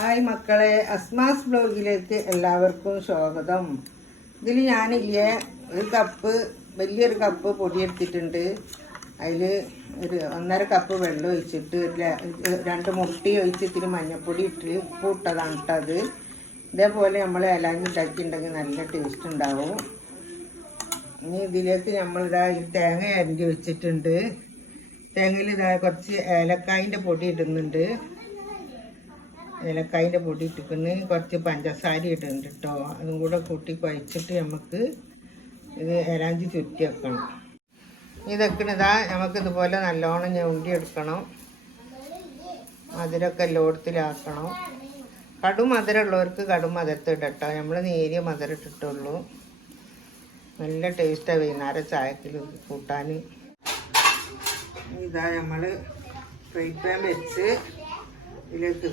Hi മക്കളെ അസ്മാസ് ബ്ലോഗിലേക്ക് എല്ലാവർക്കും സ്വാഗതം. ഇതിൽ ഞാനില്ലേ ഒരു കപ്പ് വലിയൊരു കപ്പ് പൊടിയെടുത്തിട്ടുണ്ട്. അതിൽ ഒരു ഒന്നര കപ്പ് വെള്ളം ഒഴിച്ചിട്ട് രണ്ട് മുട്ടി ഒഴിച്ച് ഇത്തിരി മഞ്ഞൾപ്പൊടി ഇട്ട് ഉപ്പ് ഇട്ടതാണ് ഇട്ടത് ഇതേപോലെ നമ്മൾ ഇലാഞ്ഞ് ഉണ്ടാക്കിയിട്ടുണ്ടെങ്കിൽ നല്ല ടേസ്റ്റ് ഉണ്ടാവും. ഇനി ഇതിലേക്ക് നമ്മളിതാ ഈ തേങ്ങ അരിഞ്ഞ് വെച്ചിട്ടുണ്ട്. തേങ്ങയിൽ ഇതാ കുറച്ച് ഏലക്കായിന്റെ പൊടി ഇടുന്നുണ്ട്. ഏലക്കായിന്റെ പൊടി ഇട്ടിക്കുന്നു കുറച്ച് പഞ്ചസാര ഇടുന്നുണ്ട് കേട്ടോ അതും കൂടെ കൂട്ടി കുഴച്ചിട്ട് നമുക്ക് ഇത് ഏലാഞ്ചി ചുറ്റി വെക്കണം. ഇതൊക്കെതാ നമുക്ക് ഇതുപോലെ നല്ലോണം ഞൊണ്ടി എടുക്കണം. മധുരമൊക്കെ എല്ലായിടത്തിലാക്കണം. കടും മധുരമുള്ളവർക്ക് കടും മധുരത്ത് ഇടട്ടോ നമ്മൾ നേരിയ മധുരം ഇട്ടിട്ടുള്ളൂ. നല്ല ടേസ്റ്റാണ് വൈകുന്നേരം ചായക്കിൽ കൂട്ടാൻ. ഇതാ നമ്മൾ ഫ്രൈ പാൻ വെച്ച് ഇതിലേക്ക്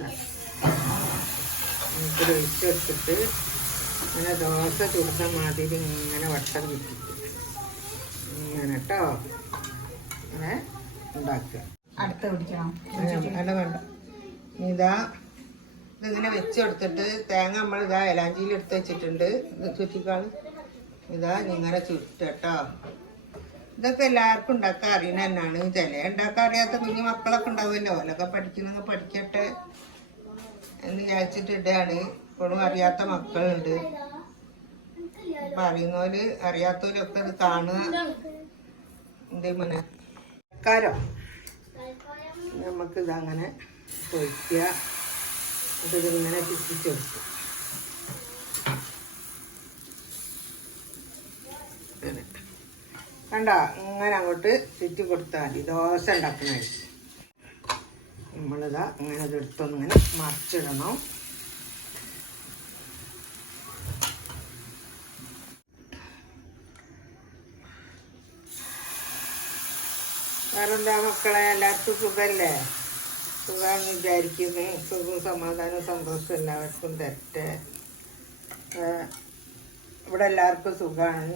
ഇതാ ഒഴിച്ച് വെച്ചിട്ട് ഇങ്ങനെ ദോശ ചുടുന്ന മാതിരി ഇങ്ങനെ വട്ടം കിട്ടിക്കും ഇങ്ങനെ കേട്ടോ. ഇങ്ങനെ ഉണ്ടാക്കുക. അടുത്ത പിടിക്കണം. അല്ല വേണ്ട. ഇതാ ഇതിങ്ങനെ വെച്ച് കൊടുത്തിട്ട് തേങ്ങ നമ്മൾ ഇതാ എലാഞ്ചിയിൽ എടുത്ത് വെച്ചിട്ടുണ്ട്. ഇത് ചുറ്റിക്കാൾ ഇതാ ഇങ്ങനെ ചുറ്റട്ടോ ഇതൊക്കെ എല്ലാവർക്കും ഉണ്ടാക്കാൻ അറിയണ തന്നെയാണ്. ചില ഉണ്ടാക്കാൻ അറിയാത്ത കുഞ്ഞു മക്കളൊക്കെ ഉണ്ടാവുമല്ലോ. ഓലൊക്കെ പഠിക്കണമെങ്കിൽ പഠിക്കട്ടെ. എന്ന് വിചാരിച്ചിട്ട് ഇടുകയാണ് ഇപ്പോഴും അറിയാത്ത മക്കളുണ്ട്. അറിയുന്നവര് അറിയാത്തവരൊക്കെ ഇത് കാണുക. എന്തേ മോനെ? കാരം നമുക്ക് ഇതങ്ങനെ പൊയ്ക്കുക എന്നിട്ട് ഇതിങ്ങനെ ചുറ്റിച്ചെടുക്കും. കണ്ട? ഇങ്ങനെ അങ്ങോട്ട് ചുറ്റി കൊടുത്താൽ മതി. ദോശ ഉണ്ടാക്കണ നമ്മളിതാ ഇങ്ങനെ ഇതെടുത്തൊന്നിങ്ങനെ മറിച്ചിടണം. വേറെന്താ മക്കളെ? എല്ലാവർക്കും സുഖമല്ലേ സുഖമാണെന്ന് വിചാരിക്കുന്നു. സുഖവും സമാധാനവും സന്തോഷവും എല്ലാവർക്കും ഏഹ് ഇവിടെ എല്ലാവർക്കും സുഖമാണ്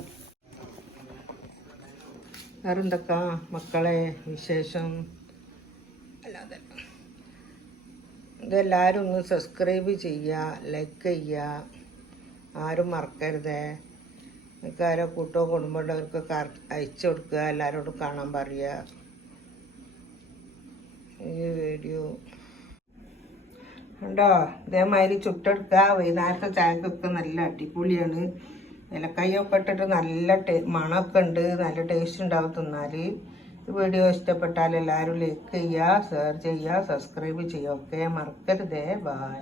വേറെന്തൊക്കെ മക്കളെ വിശേഷം? അല്ലാതെ. ഇതെല്ലാവരും ഒന്ന് സബ്സ്ക്രൈബ് ചെയ്യുക ലൈക്ക് ചെയ്യുക ആരും മറക്കരുതേ. ആരോ കൂട്ടോ കുടുംബമുള്ളവർക്ക് അയച്ചു കൊടുക്കുക എല്ലാവരോടും കാണാൻ പറയുക. ഈ വീഡിയോ ഉണ്ടോ ഇതേമാതിരി ചുട്ടെടുക്കുക. വൈകുന്നേരത്തെ ചായക്കൊക്കെ നല്ല അടിപൊളിയാണ്. ഇലക്കയ്യൊക്കെ ഇട്ടിട്ട് നല്ല ടേ മണമൊക്കെ ഉണ്ട്. നല്ല ടേസ്റ്റ് ഉണ്ടാവും തിന്നാൽ വീഡിയോ ഇഷ്ടപ്പെട്ടാൽ എല്ലാവരും ലൈക്ക് ചെയ്യുക ഷെയർ ചെയ്യുക സബ്സ്ക്രൈബ് ചെയ്യുക. ഓക്കെ മറക്കരുതേ. ബായ്